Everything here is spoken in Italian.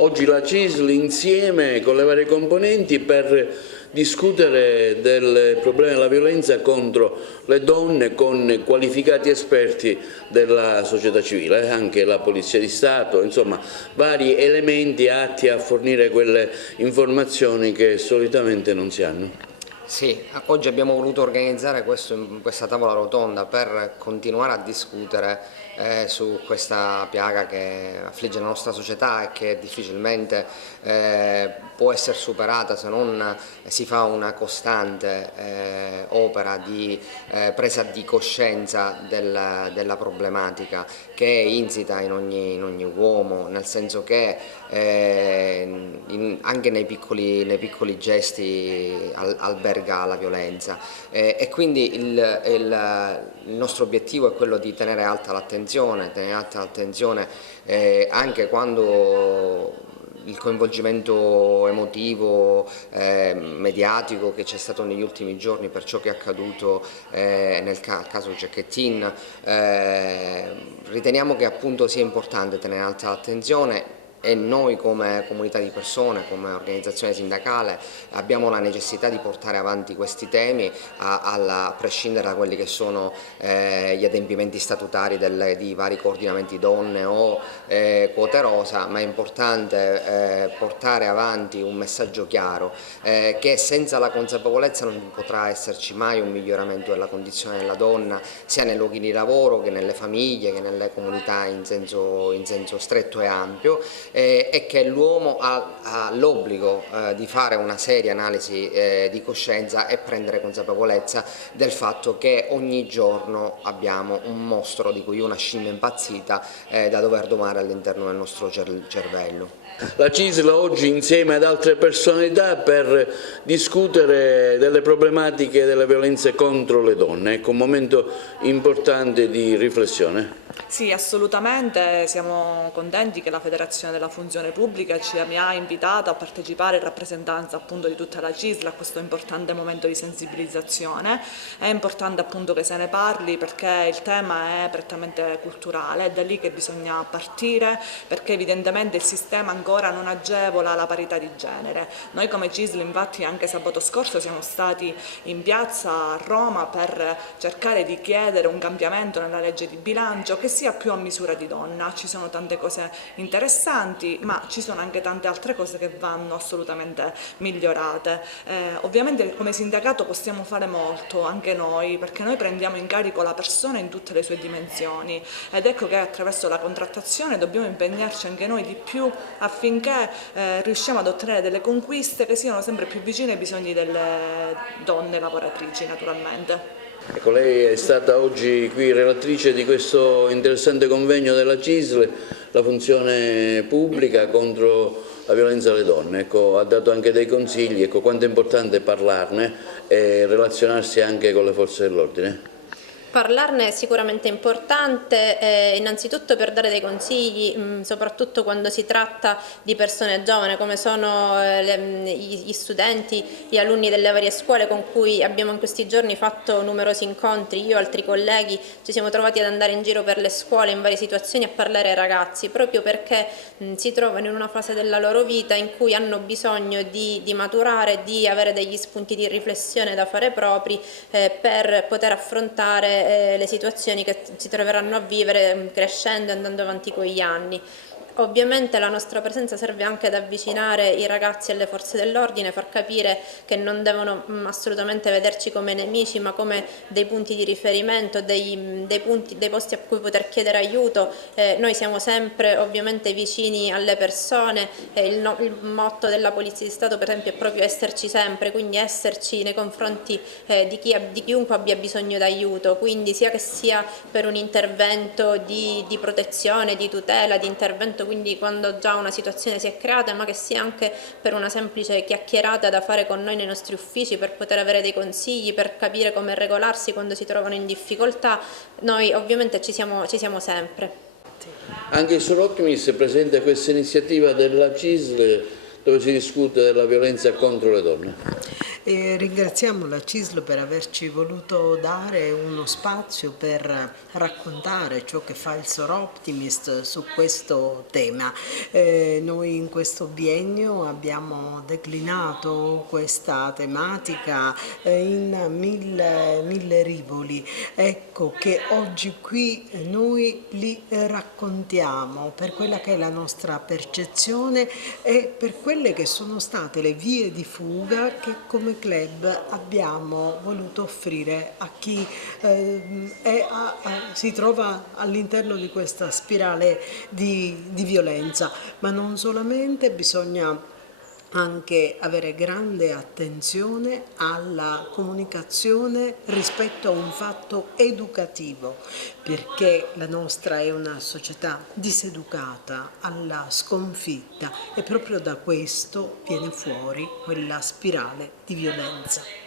Oggi la CISL insieme con le varie componenti per discutere del problema della violenza contro le donne con qualificati esperti della società civile, anche la Polizia di Stato, insomma vari elementi atti a fornire quelle informazioni che solitamente non si hanno. Sì, oggi abbiamo voluto organizzare questa tavola rotonda per continuare a discutere su questa piaga che affligge la nostra società e che difficilmente può essere superata se non si fa una costante opera di presa di coscienza della problematica che è insita in ogni uomo, nel senso che anche nei piccoli gesti alberga la violenza e quindi il nostro obiettivo è quello di tenere alta l'attenzione anche quando il coinvolgimento emotivo, mediatico che c'è stato negli ultimi giorni per ciò che è accaduto nel caso Cecchettin, riteniamo che appunto sia importante tenere alta l'attenzione. E noi come comunità di persone, come organizzazione sindacale abbiamo la necessità di portare avanti questi temi a prescindere da quelli che sono gli adempimenti statutari di vari coordinamenti donne o quote rosa, ma è importante portare avanti un messaggio chiaro che senza la consapevolezza non potrà esserci mai un miglioramento della condizione della donna sia nei luoghi di lavoro che nelle famiglie che nelle comunità in senso stretto e ampio. E che l'uomo ha l'obbligo di fare una seria analisi di coscienza e prendere consapevolezza del fatto che ogni giorno abbiamo un mostro di cui una scimmia impazzita da dover domare all'interno del nostro cervello. La CISL oggi insieme ad altre personalità per discutere delle problematiche delle violenze contro le donne, ecco un momento importante di riflessione. Sì, assolutamente, siamo contenti che la Federazione della Funzione Pubblica ci ha invitato a partecipare in rappresentanza appunto di tutta la CISL a questo importante momento di sensibilizzazione. È importante appunto che se ne parli perché il tema è prettamente culturale, è da lì che bisogna partire perché evidentemente il sistema ancora non agevola la parità di genere. Noi come CISL infatti anche sabato scorso siamo stati in piazza a Roma per cercare di chiedere un cambiamento nella legge di bilancio che sia più a misura di donna. Ci sono tante cose interessanti, ma ci sono anche tante altre cose che vanno assolutamente migliorate. Ovviamente come sindacato possiamo fare molto, anche noi, perché noi prendiamo in carico la persona in tutte le sue dimensioni ed ecco che attraverso la contrattazione dobbiamo impegnarci anche noi di più affinché riusciamo ad ottenere delle conquiste che siano sempre più vicine ai bisogni delle donne lavoratrici naturalmente. Ecco, lei è stata oggi qui relatrice di questo interessante convegno della CISL, la funzione pubblica contro la violenza alle donne, ecco, ha dato anche dei consigli, ecco, quanto è importante parlarne e relazionarsi anche con le forze dell'ordine. Parlarne è sicuramente importante, innanzitutto per dare dei consigli, soprattutto quando si tratta di persone giovani come sono gli studenti, gli alunni delle varie scuole con cui abbiamo in questi giorni fatto numerosi incontri. Io e altri colleghi ci siamo trovati ad andare in giro per le scuole in varie situazioni a parlare ai ragazzi, proprio perché si trovano in una fase della loro vita in cui hanno bisogno di maturare, di avere degli spunti di riflessione da fare propri per poter affrontare le situazioni che si troveranno a vivere crescendo e andando avanti con gli anni. Ovviamente la nostra presenza serve anche ad avvicinare i ragazzi alle forze dell'ordine, far capire che non devono assolutamente vederci come nemici ma come dei punti di riferimento, dei posti a cui poter chiedere aiuto. Noi siamo sempre ovviamente vicini alle persone, il motto della Polizia di Stato per esempio è proprio esserci sempre, quindi esserci nei confronti di chiunque abbia bisogno d'aiuto, quindi sia che sia per un intervento di protezione, di tutela, di intervento quindi quando già una situazione si è creata, ma che sia anche per una semplice chiacchierata da fare con noi nei nostri uffici per poter avere dei consigli, per capire come regolarsi quando si trovano in difficoltà. Noi ovviamente ci siamo sempre. Anche il Sor Optimis è presente a questa iniziativa della CISL dove si discute della violenza contro le donne. E ringraziamo la CISL per averci voluto dare uno spazio per raccontare ciò che fa il SOR Optimist su questo tema. Noi in questo biennio abbiamo declinato questa tematica in mille rivoli, ecco, che oggi qui noi li raccontiamo per quella che è la nostra percezione e per quelle che sono state le vie di fuga che come club abbiamo voluto offrire a chi si trova all'interno di questa spirale di violenza, ma non solamente, bisogna anche avere grande attenzione alla comunicazione rispetto a un fatto educativo, perché la nostra è una società diseducata alla sconfitta e proprio da questo viene fuori quella spirale di violenza.